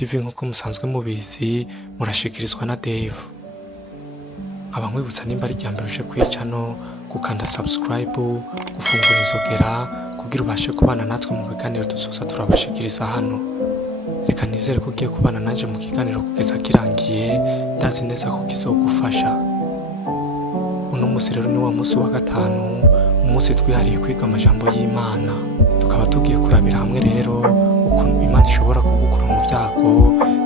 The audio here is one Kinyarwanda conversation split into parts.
TV nk'uko musanzwe mubizi murashikirizwa na Dave. Abankwibutsa nimba ari ryambere uje kwicano gukanda subscribe, gufungura izogera kugira ubashe kubana natwe mu biganiro tuzoza turabashikiriza hano. Reka nizere ko ugiye kubana nanje mu kiganiro kugeza kirangiye, ndazi neza ko kizogufasha. Uno musi rero ni wa musi wa gatanu, umunsi twihariye kwiga amajambo y'Imana. Tukaba tugiye kurabira hamwe rero ukuntu Imana ishobora kugukura mu byago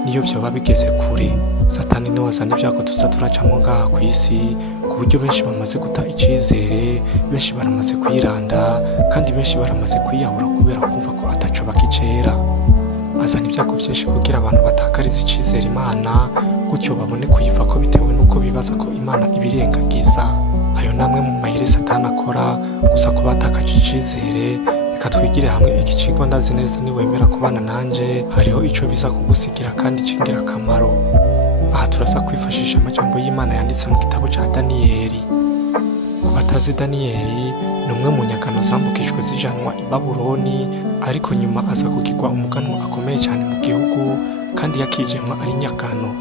niyo byoba bigeze kure. Satani niwe wazana ibyago tuza turacamo ngaha ku isi, ku buryo benshi bamaze guta icizere, benshi baramaze kwiranda, kandi benshi baramaze kwiyahura kubera kumva ko ataco bakicera. Azana ibyago byinshi kugira abantu batakariza icizere Imana, gutyo babone kuyiva ko bitewe nuko bibaza ko Imana ibirengagiza. Ayo namwe mu mayeri Satani akora, gusa ko batakaje icizere. Reka twigire hamwe iki kigo, ndazi neza niwemera kubana nanje hariho ico biza kugusigira kandi cingira akamaro. Aha turasa kwifashisha amajambo y'Imana yanditse mu gitabo ca Daniyeli. Ku batazi, Daniyeli ni umwe mu nyagano zambukijwe zijanwa i Babuloni, ariko nyuma aza kugirwa umuganwa akomeye cyane mu gihugu, kandi yakijemwa ari nyagano.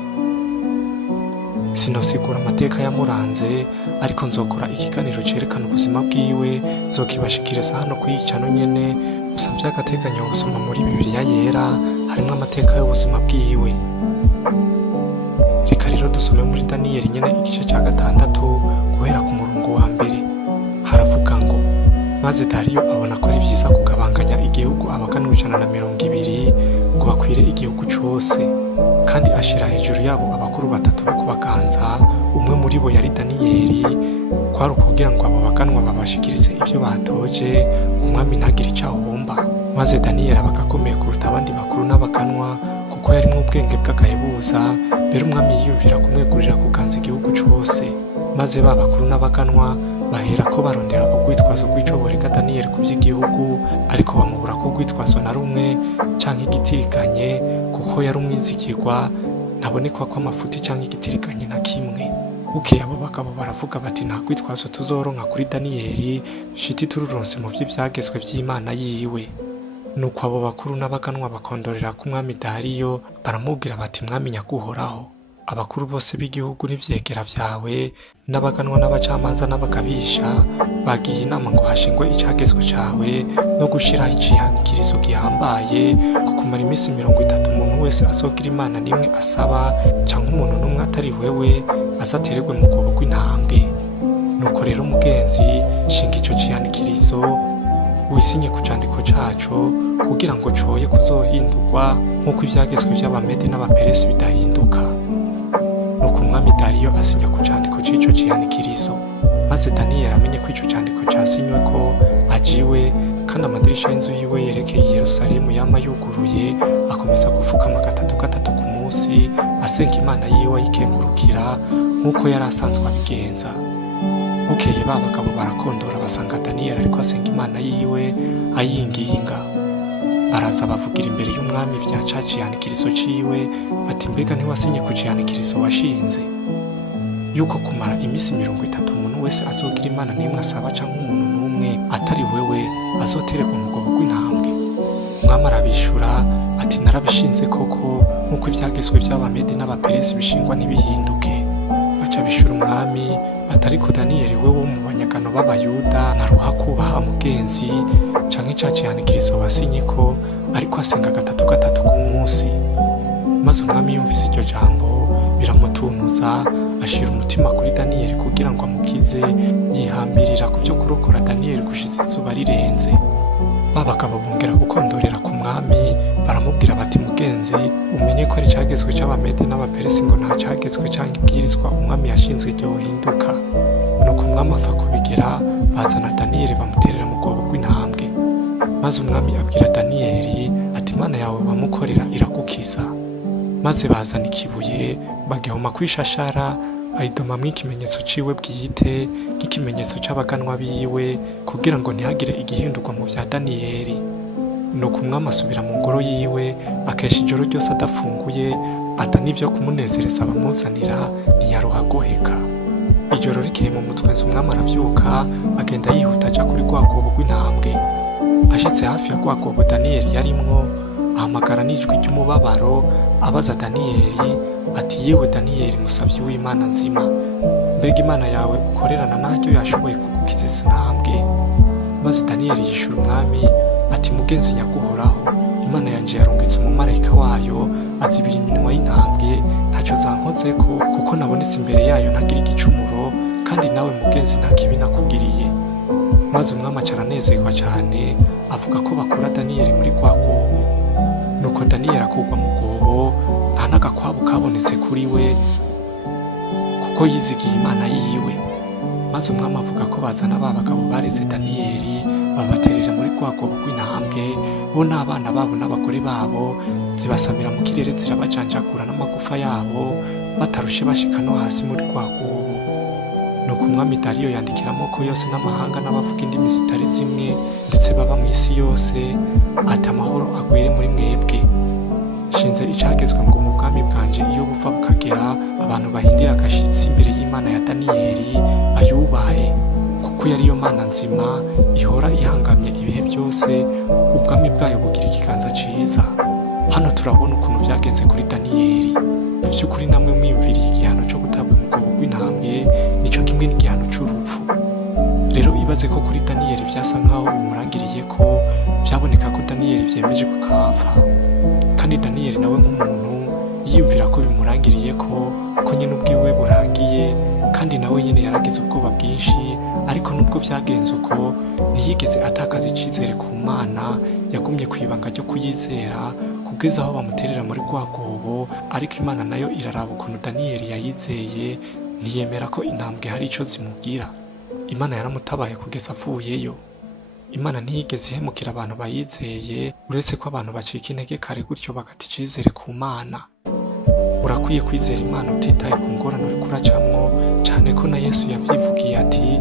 Sinosigura amateka yamuranze, ariko nzokora ikiganiro cerekana ubuzima bwiwe, zokibashikiriza hano kw'icano nyene. Gusa vy'agateganyo gusoma muri Bibiliya yera harimwo amateka y'ubuzima bwiwe. Reka rero dusome muri Daniyeli nyene igice ca 6 guhera ku murongo wa mbere. Haravuga ngo, maze Dariyo abona ko ari vyiza kugabanganya igihugu abaganwa 120 ngo bakwire igihugu cose, kandi ashira hejuru yabo abakuru 3 bo kubaganza. Umwe muri bo yari Daniyeli, kwari ukugira ngo abo baganwa babashikirize ibyo batoje, umwami ntagire icyo ahomba. Maze Daniyeli aba akomeye kuruta abandi bakuru n'abaganwa, kuko yarimwo ubwenge bw'agahebuza. Mbere umwami yiyumvira kumwegurira kuganza igihugu cose. Maze ba bakuru n'abaganwa bahera ko barondera ubwitwazo bw'ico boreka Daniyeli ku by'igihugu, ariko bamubura ko ubwitwazo na rumwe canke igitiriganye, kuko yari umwizigirwa, ntabonekwa ko amafuti canke igitiriganye na kimwe. Bukeye abo bagabo baravuga bati, nta kwitwazo tuzoronka kuri Daniyeli, shiti tururonse mu vy'ivyagezwe vy'Imana yiwe. Nuko abo bakuru n'abaganwa bakondorera ku mwami Dariyo, baramubwira bati, mwami nyaguhoraho, abakuru bose b'igihugu n'ivyegera vyawe n'abaganwa n'abacamanza n'abagabisha bagiye inama ngo hashingwe icagezwe cawe no gushiraho icihanikirizo gihambaye, ko kumara iminsi 30 umuntu wese azogira Imana nimwe asaba, canke umuntu n'umwe atari wewe azatererwe mu bwobo rw'intambwe. Nuko rero mugenzi, shinga ico cihanikirizo, wisinye ku candiko caco, kugira ngo coye kuzohindurwa nk'uko ivyagezwe vy'Abamedi n'Abaperesi bidahinduka. Nuko umwami Dariyo asinya ku candiko c'ico cihanikirizo. Maze Daniyeli amenye ko ico candiko casinywe ko ajiwe, kandi amadirisha y'inzu yiwe yerekeye Yerusalemu yama yuguruye, akomeza gufukama 3 ku munsi, asenga Imana yiwe ayikengurukira nk'uko yari asanzwe abigenza. Bukeye ba bagabo barakondora basanga Daniyeli ariko asenga Imana yiwe ayinginga. Baraza bavugira imbere y'umwami vya ca cihanikirizo ciwe, bati, mbega ntiwasinye ku cihanikirizo washinze yuko kumara iminsi 30 umuntu wese azogira Imana nimwe asaba, canke umuntu n'umwe atari wewe azotererwa mu bwobo rw'intambwe? Umwami arabishura ati, narabishinze koko, nk'uko ivyagezwe vy'Abamedi n'Abaperesi bishingwa ntibihinduke. Baca bishura umwami ati, ariko Daniyeli wewe wo mu banyagano b'Abayuda naruha kubaha mugenzi, canke ca cihanikirizo wasinye ko, ariko asenga 3 ku munsi. Maze umwami yumvise iryo jambo biramutunuza, ashira umutima kuri Daniyeli kugira ngo amukize, yihambirira ku byo kurokora Daniyeli gushitsa izuba rirenze. Ba bagabo bongera gukondorera ku mwami, baramubwira bati, mugenzi, umenye ko ari cagezwe c'Abamedi n'Abaperesi ngo nta cagezwe canke ibwirizwa umwami yashinzwe ryohinduka. Nuko umwami apfa kubigira, bazana Daniyeli bamuterera mu bwobo rw'intambwe. Maze umwami abwira Daniyeli ati, Imana yawe bamukorera iragukiza. Maze bazana ikibuye bagihoma kw'ishashara, ayidomamwo ikimenyetso ciwe bwite, nk'ikimenyetso c'abaganwa biwe, kugira ngo ntihagire igihindurwa mu vya Daniyeli. Nuko umwami asubira mu ngoro yiwe, akesha ijoro ryose adafunguye, ata n'ivyo kumunezereza bamuzanira, ntiyaruha goheka. Ijoro rikeye mu mutwenzi, umwami aravyuka, agenda yihuta aja kuri rwa rwobo rw'intambwe. Ashitse hafi ya rwa rwobo Daniyeli yarimwo, ahamagara n'ijwi ry'umubabaro abaza Daniyeli ati yewe Daniyeli musavyi w'Imana nzima, mbega Imana yawe ukorerana naryo yashoboye kugukiza izi ntambwe? Maze Daniyeli yishura umwami ati mugenzi nyaguhoraho, Imana yanje yarungitse umumarayika wayo azibira iminwa y'intambwe ntacyo zankozeko, kuko nabonetse imbere yayo ntagira igicumuro, kandi nawe mugenzi nta kibi nakugiriye. Maze umwami aca aranezerwa cyane avuga ko bakura Daniyeli muri rwa rwobo. Nuko Daniyeli akurwa mu rwobo, nta n'agakwabu kabonetse kuri we kuko yizigiye Imana yiwe. Maze umwami avuga ko bazana ba bagabo bareze Daniyeli babaterera muri rwa rwobo rw'intambwe, bo n'abana babo n'abagore babo, zibasamira mu kirere zirabajanjagura n'amagufa yabo batarushe bashika no hasi muri rwa rwobo. Nuko umwami Dariyo yandikira amoko yose n'amahanga n'abavuga indimi zitari zimwe ndetse baba mu isi yose ati amahoro agwire muri mwebwe. Shinze icagezwe ngo mu bwami bwanje iyo buva bukagera abantu bahindira agashitsi imbere y'Imana ya Daniyeli ayubahe, kuko yariyo Mana nzima ihora ihangamye ibihe byose, ubwami bwayo bugira ikiganza ciza. Hano turabona ukuntu vyagenze kuri Daniyeli. Vy'ukuri namwe mwiyumviriye igihano cyo gutabwa mu rwobo rw'intambwe nico kimwe n'igihano c'urupfu. Rero ibaze ko kuri Daniyeli vyasa nkaho bimurangiriye ko, vyaboneka ko Daniyeli vyemeje kukapfa, kandi Daniyeli nawe nk'umuntu yiyumvira ko bimurangiriye ko nyene ubwiwe burangiye, kandi nawe nyene yaragize ubwoba bwinshi. Ariko nubwo vyagenze uko, ntiyigeze atakaza icizere ku Mana, yagumye kwibanga ryo kuyizera kugeza aho bamuterera muri rwa rwobo. Ariko Imana nayo iraraba ukuntu Daniyeli yayizeye, ntiyemera ko intambwe hari ico zimubwira. Imana yaramutabaye kugeza avuyeyo. Imana ntiyigeze ihemukira abantu bayizeye, uretse ko abantu bacika intege kare gutyo bagata icizere ku Mana. Urakwiye kwizera Imana utitaye ku ngorane uriko uracamwo, cane ko na Yesu yavyivugiye ati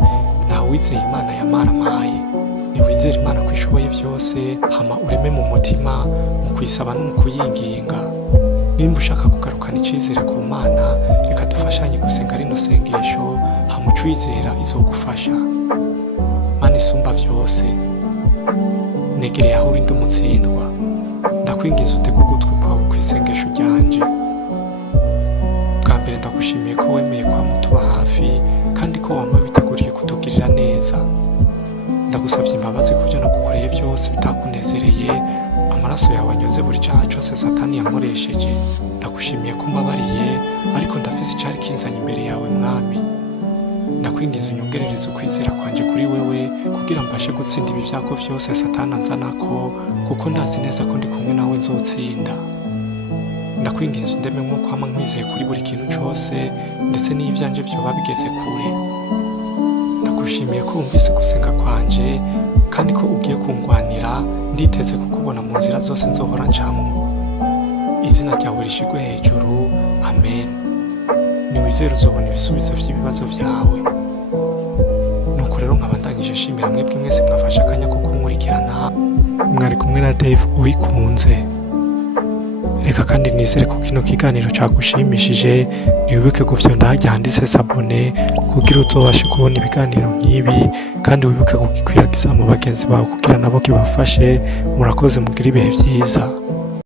ntawe wizeye Imana yamaramaye. Niwizere Imana ko ishoboye vyose, hama ureme mu mutima mu kuyisaba no mu kuyinginga. Nimba ushaka kugarukana icizere ku Mana, reka dufashanye gusenga rino sengesho, hama uce uyizera izogufasha. Mana isumba vyose, negereye aho uri ndi umutsindwa, ndakwinginze utege ugutwi kwawe kw'isengesho ryanje. Bwa mbere ndagushimiye ko wemeye kwama utuba hafi, kandi ko wama witeguriye kutugirira neza. Ndagusavye imbabazi ku byo nagukoreye byose bitakunezereye, amaraso yawe anyuze buri cyaha cyose Satani yankoresheje. Ndagushimiye ko mbabariye, ariko ndafise icari kinzanye imbere yawe Mwami. Ndakwingiza unyongerereze ukwizera kwanje kuri wewe, kugira mbashe gutsinda ibi vyago vyose Satani anzanako, kuko ndazi neza ko ndi kumwe nawe nzotsinda. Ndakwingiza undememwo kwama nkwizeye kuri buri kintu cose, ndetse n'iyo ivyanje vyoba bigeze kure. Ndagushimiye ko wumvise gusenga kwanje, kandi ko ugiye kungwanira. Nditeze kukubona mu nzira zose nzohora ncamwo. Izina ryawe rishigwe hejuru. Amen. Niwizere uzobona ibisubizo vy'ibibazo vyawe. Nuko rero nkaba ndangije shimira mwebwe mwese mwafashe akanya ko kunkurikirana. Mwari kumwe na Dave Uwikunze. Reka kandi nizere ko kino kiganiro cagushimishije. Niwibuke gufyonda harya handitse s'abone kugira uzobashe kubona ibiganiro nk'ibi, kandi wibuke kugikwiragiza mu bagenzi bawe kugira nabo kibafashe. Murakoze, mugire ibihe vyiza.